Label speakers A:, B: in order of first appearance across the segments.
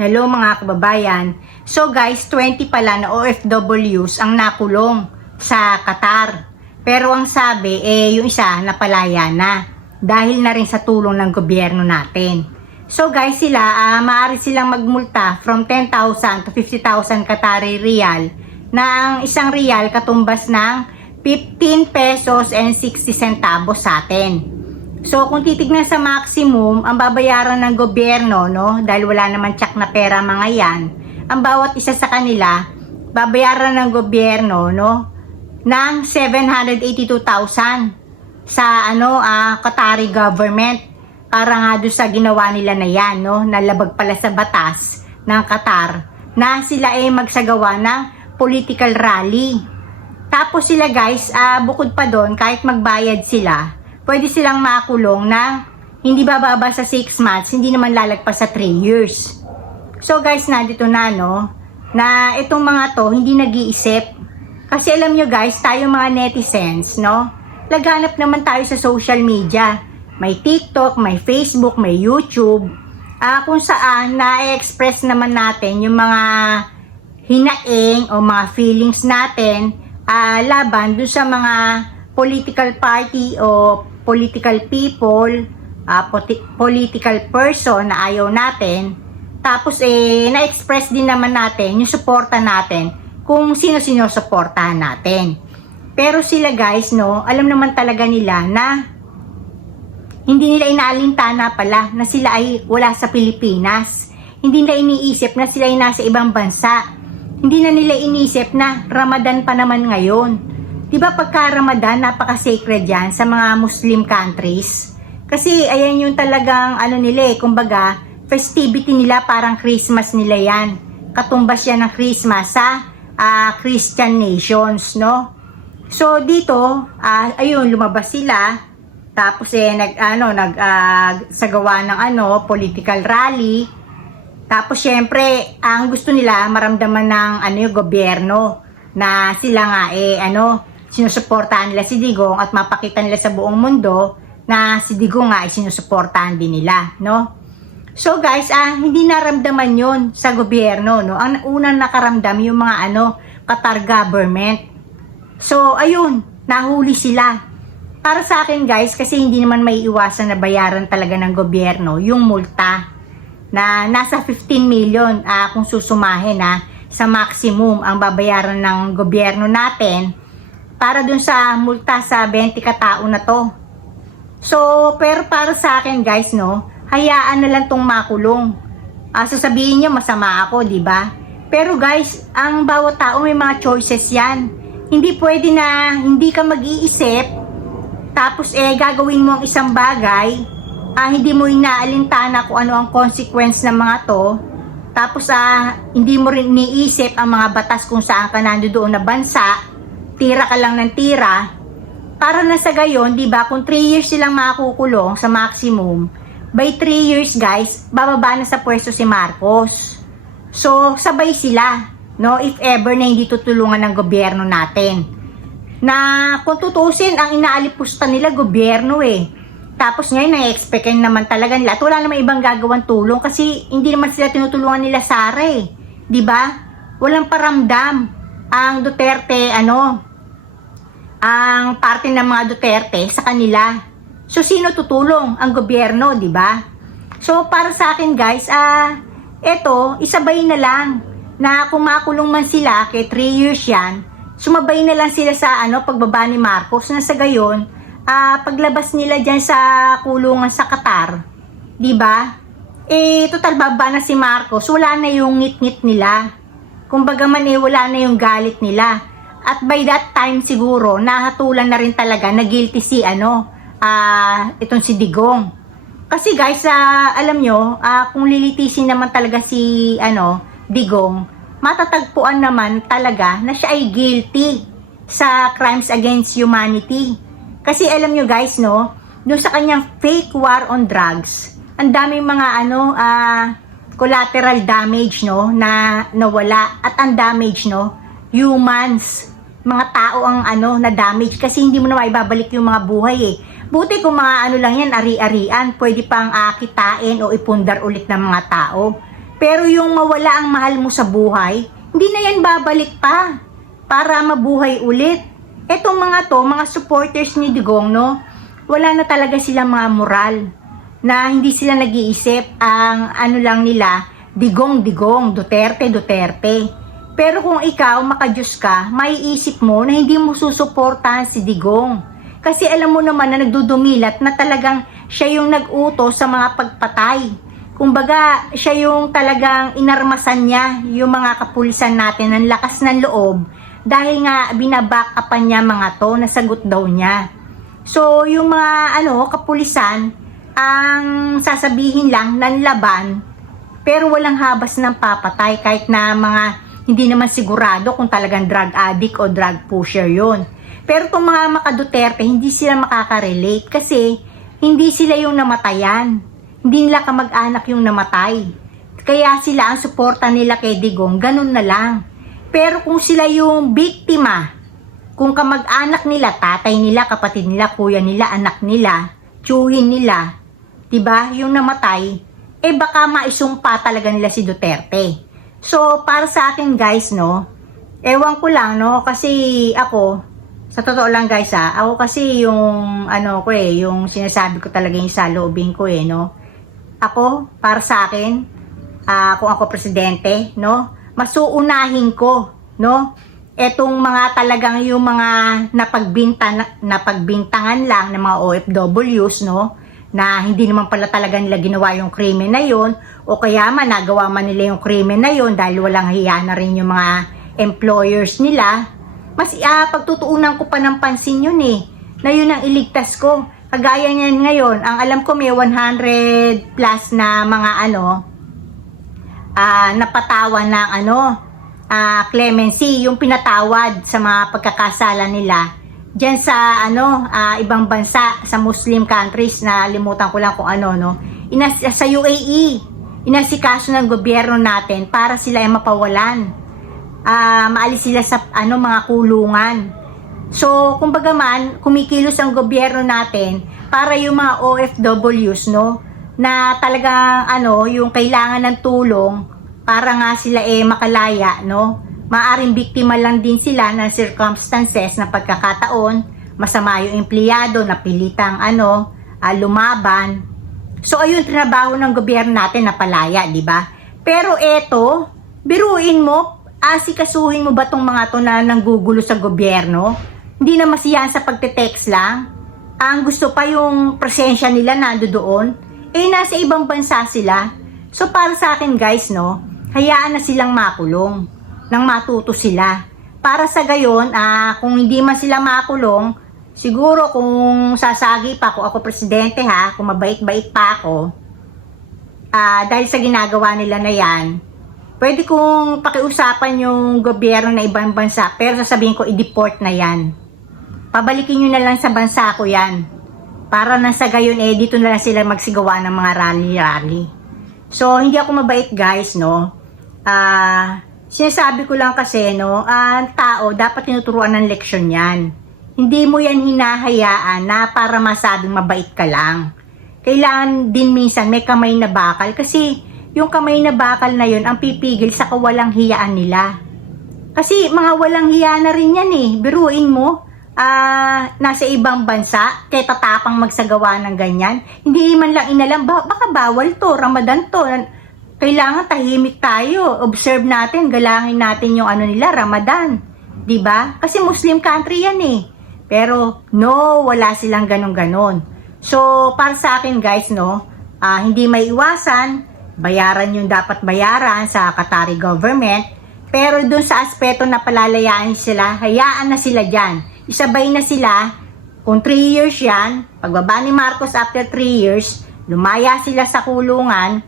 A: Hello mga kababayan. So guys, 20 pala na OFWs ang nakulong sa Qatar. Pero ang sabi, eh yung isa napalaya na. Dahil na rin sa tulong ng gobyerno natin. So guys, sila, ah, maaari silang magmulta from 10,000 to 50,000 Qatari Riyal na ang isang riyal katumbas ng 15 pesos and 60 centavos sa atin. So kung titignan sa maximum, ang babayaran ng gobyerno, no, dahil wala naman tsak na pera mga yan, ang bawat isa sa kanila, babayaran ng gobyerno, no, ng 782,000 sa ano, ah, Qatari government para nga doon sa ginawa nila na yan, no, nalabag pala sa batas ng Qatar na sila ay magsagawa ng political rally. Tapos sila guys, ah, bukod pa doon, kahit magbayad sila, pwede silang makulong ng hindi bababa sa 6 months, hindi naman lalagpas sa 3 years. So guys, nandito na no, na itong mga to hindi nag-iisip. Kasi alam nyo guys, tayo mga netizens, no, laganap naman tayo sa social media. May TikTok, may Facebook, may YouTube. Ah, kung saan na-express naman natin yung mga hinaing o mga feelings natin ah, laban dun sa mga political party o political people, ah, poti- political person na ayaw natin. Tapos eh, na-express din naman natin yung suporta natin kung sino-sino suportahan natin. Pero sila guys, no, alam naman talaga nila na hindi nila inaalintana pala na sila ay wala sa Pilipinas. Hindi nila iniisip na sila ay nasa ibang bansa. Hindi na nila iniisip na Ramadan pa naman ngayon. Di ba pagka Ramadan, napaka-sacred yan sa mga Muslim countries? Kasi ayan yung talagang ano nila eh, kumbaga, festivity nila parang Christmas nila yan. Katumbas yan ng Christmas sa ah, Christian nations, no? So dito, ah, ayun lumabas sila. Tapos eh nag ano nag ah, sagawa ng ano political rally. Tapos syempre, ang gusto nila maramdaman ng ano yung gobyerno na sila nga eh ano sinusuportahan nila si Digong at mapakita nila sa buong mundo na si Digong nga ay sinusuportahan din nila, no? So guys, ah, hindi naramdaman yon sa gobyerno, no? Ang unang nakaramdam yung mga ano, Qatar government. So, ayun, nahuli sila. Para sa akin guys, kasi hindi naman may iwasan na bayaran talaga ng gobyerno yung multa na nasa 15 million ah, kung susumahin na sa maximum ang babayaran ng gobyerno natin para dun sa multa sa 20 katao na to. So, pero para sa akin guys, no, hayaan na lang tong makulong. Ah, sasabihin niyo masama ako, di ba? Pero guys, ang bawat tao may mga choices yan. Hindi pwede na hindi ka mag-iisip, tapos eh gagawin mo ang isang bagay, ah, hindi mo inaalintana kung ano ang consequence ng mga to, tapos ah, hindi mo rin iniisip ang mga batas kung saan ka nandoon na bansa, tira ka lang ng tira, para na sa gayon, di ba, kung 3 years silang makukulong sa maximum, by 3 years guys, bababa na sa pwesto si Marcos. So, sabay sila, no, if ever na hindi tutulungan ng gobyerno natin. Na kung tutusin, ang inaalipusta nila gobyerno eh. Tapos ngayon, na-expect naman talaga nila. At wala naman ibang gagawang tulong kasi hindi naman sila tinutulungan nila Sara eh. Ba? Walang paramdam ang Duterte, ano, ang parte ng mga Duterte sa kanila. So, sino tutulong? Ang gobyerno, di ba? So, para sa akin guys, ah, eto, isabay na lang na kung makulong man sila, kay 3 years yan, sumabay na lang sila sa ano, pagbaba ni Marcos na sa gayon, ah, paglabas nila dyan sa kulungan sa Qatar, di ba? Eh, total baba na si Marcos, wala na yung ngit-ngit nila. Kumbaga man eh, wala na yung galit nila. At by that time siguro, nahatulan na rin talaga na guilty si ano, ah, itong si Digong. Kasi guys, ah, alam nyo, ah, kung lilitisin naman talaga si ano, Digong, matatagpuan naman talaga na siya ay guilty sa crimes against humanity. Kasi alam nyo guys, no, doon sa kanyang fake war on drugs, ang daming mga ano, ah, collateral damage, no, na nawala at ang damage, no, humans, mga tao ang ano na damage kasi hindi mo na maibabalik yung mga buhay eh. Buti kung mga ano lang yan, ari-arian, pwede pang uh, kitain o ipundar ulit ng mga tao. Pero yung mawala ang mahal mo sa buhay, hindi na yan babalik pa para mabuhay ulit. Etong mga to, mga supporters ni Digong, no? Wala na talaga silang mga moral na hindi sila nag-iisip ang ano lang nila, Digong, Digong, Duterte, Duterte. Pero kung ikaw, makajus ka, maiisip mo na hindi mo susuportahan si Digong. Kasi alam mo naman na nagdudumilat na talagang siya yung nag-utos sa mga pagpatay. Kumbaga, siya yung talagang inarmasan niya yung mga kapulisan natin ng lakas ng loob dahil nga binabackupan niya mga to, nasagot daw niya. So, yung mga ano, kapulisan, ang sasabihin lang ng laban, pero walang habas ng papatay kahit na mga hindi naman sigurado kung talagang drug addict o drug pusher yon. Pero itong mga makaduterte, hindi sila makaka-relate kasi hindi sila yung namatayan. Hindi nila kamag-anak yung namatay. Kaya sila ang suporta nila kay Digong, ganun na lang. Pero kung sila yung biktima, kung kamag-anak nila, tatay nila, kapatid nila, kuya nila, anak nila, tiyuhin nila, 'di ba? Yung namatay, eh baka maisumpa talaga nila si Duterte. So, para sa akin guys, no, ewan ko lang, no, kasi ako, sa totoo lang guys ha, ako kasi yung, ano ko eh, yung sinasabi ko talaga yung sa loobin ko eh, no. Ako, para sa akin, ah, kung ako presidente, no, masuunahin ko, no, etong mga talagang yung mga napagbintan, napagbintangan lang ng mga OFWs, no, na hindi naman pala talaga nila ginawa yung krimen na yon o kaya man nagawa man nila yung krimen na yon dahil walang hiya na rin yung mga employers nila. Mas ah, pagtutuunan ko pa ng pansin yun eh na yun ang iligtas ko. Kagaya niyan ngayon ang alam ko may 100 plus na mga ano ah, napatawan ng ano ah, clemency yung pinatawad sa mga pagkakasala nila diyan sa ano ah, ibang bansa sa Muslim countries na limutan ko lang kung ano no? Inas sa UAE inasikaso ng gobyerno natin para sila ay mapawalan. Ah maalis sila sa ano mga kulungan. So kumbaga man kumikilos ang gobyerno natin para yung mga OFWs no? Na talagang ano yung kailangan ng tulong para nga sila eh makalaya no maaring biktima lang din sila ng circumstances na pagkakataon, masama yung empleyado, napilitang ano, ah, lumaban. So ayun, trabaho ng gobyerno natin na palaya, di ba? Pero eto, biruin mo, asikasuhin mo ba tong mga to na nanggugulo sa gobyerno? Hindi na masiyahan sa pagte-text lang. Ang gusto pa yung presensya nila nando doon. Eh, nasa ibang bansa sila. So, para sa akin guys, no, hayaan na silang makulong nang matuto sila. Para sa gayon, ah, kung hindi man sila makulong, siguro kung sasagi pa ako, ako presidente ha, kung mabait-bait pa ako, ah, dahil sa ginagawa nila na yan, pwede kong pakiusapan yung gobyerno na ibang bansa, pero sasabihin ko, i-deport na yan. Pabalikin nyo na lang sa bansa ko yan. Para na sa gayon, eh, dito na lang sila magsigawa ng mga rally-rally. So, hindi ako mabait guys, no? Ah, Sinasabi ko lang kasi, no, ang tao dapat tinuturuan ng leksyon yan. Hindi mo yan hinahayaan na para masabing mabait ka lang. Kailangan din minsan may kamay na bakal kasi yung kamay na bakal na yun ang pipigil sa kawalang hiyaan nila. Kasi mga walang hiya na rin yan eh. Biruin mo, ah, nasa ibang bansa, kaya tatapang magsagawa ng ganyan. Hindi man lang inalam, ba- baka bawal to, Ramadan to, kailangan tahimik tayo. Observe natin, galangin natin yung ano nila, Ramadan. 'Di ba? Kasi Muslim country yan eh. Pero no, wala silang ganun-ganon. So, para sa akin guys, no, ah, hindi may iwasan, bayaran yung dapat bayaran sa Qatari government. Pero dun sa aspeto na palalayaan sila, hayaan na sila dyan. Isabay na sila, kung 3 years yan, pagbaba ni Marcos after 3 years, lumaya sila sa kulungan,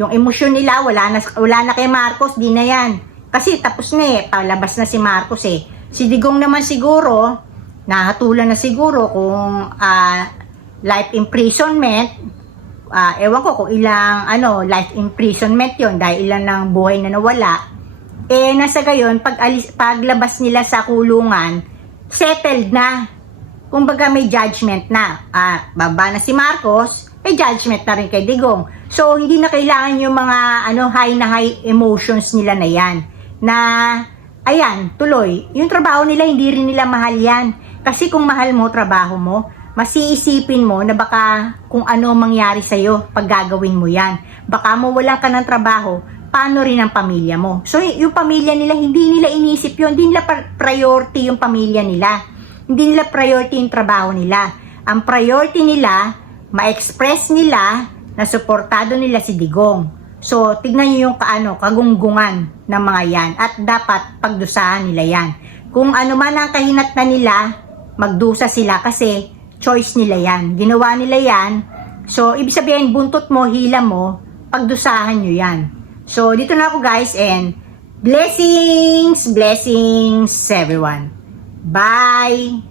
A: yung emosyon nila, wala na, wala na kay Marcos, di na yan. Kasi tapos na eh, palabas na si Marcos eh. Si Digong naman siguro, nahatulan na siguro kung ah, life imprisonment, ah, ewan ko kung ilang ano, life imprisonment yon dahil ilan ng buhay na nawala. Eh, nasa gayon, pag alis, paglabas nila sa kulungan, settled na. Kumbaga may judgment na. Ah, baba na si Marcos, may judgment na rin kay Digong. So, hindi na kailangan yung mga ano, high na high emotions nila na yan. Na, ayan, tuloy. Yung trabaho nila, hindi rin nila mahal yan. Kasi kung mahal mo trabaho mo, masiisipin mo na baka kung ano mangyari sa'yo pag gagawin mo yan. Baka mawalan ka ng trabaho, paano rin ang pamilya mo. So, yung pamilya nila, hindi nila inisip yun. Hindi nila priority yung pamilya nila. Hindi nila priority yung trabaho nila. Ang priority nila, ma-express nila na suportado nila si Digong. So, tignan nyo yung kaano, kagunggungan ng mga yan. At dapat pagdusahan nila yan. Kung ano man ang kahinat na nila, magdusa sila kasi choice nila yan. Ginawa nila yan. So, ibig sabihin, buntot mo, hila mo, pagdusahan nyo yan. So, dito na ako guys and blessings, blessings everyone. Bye!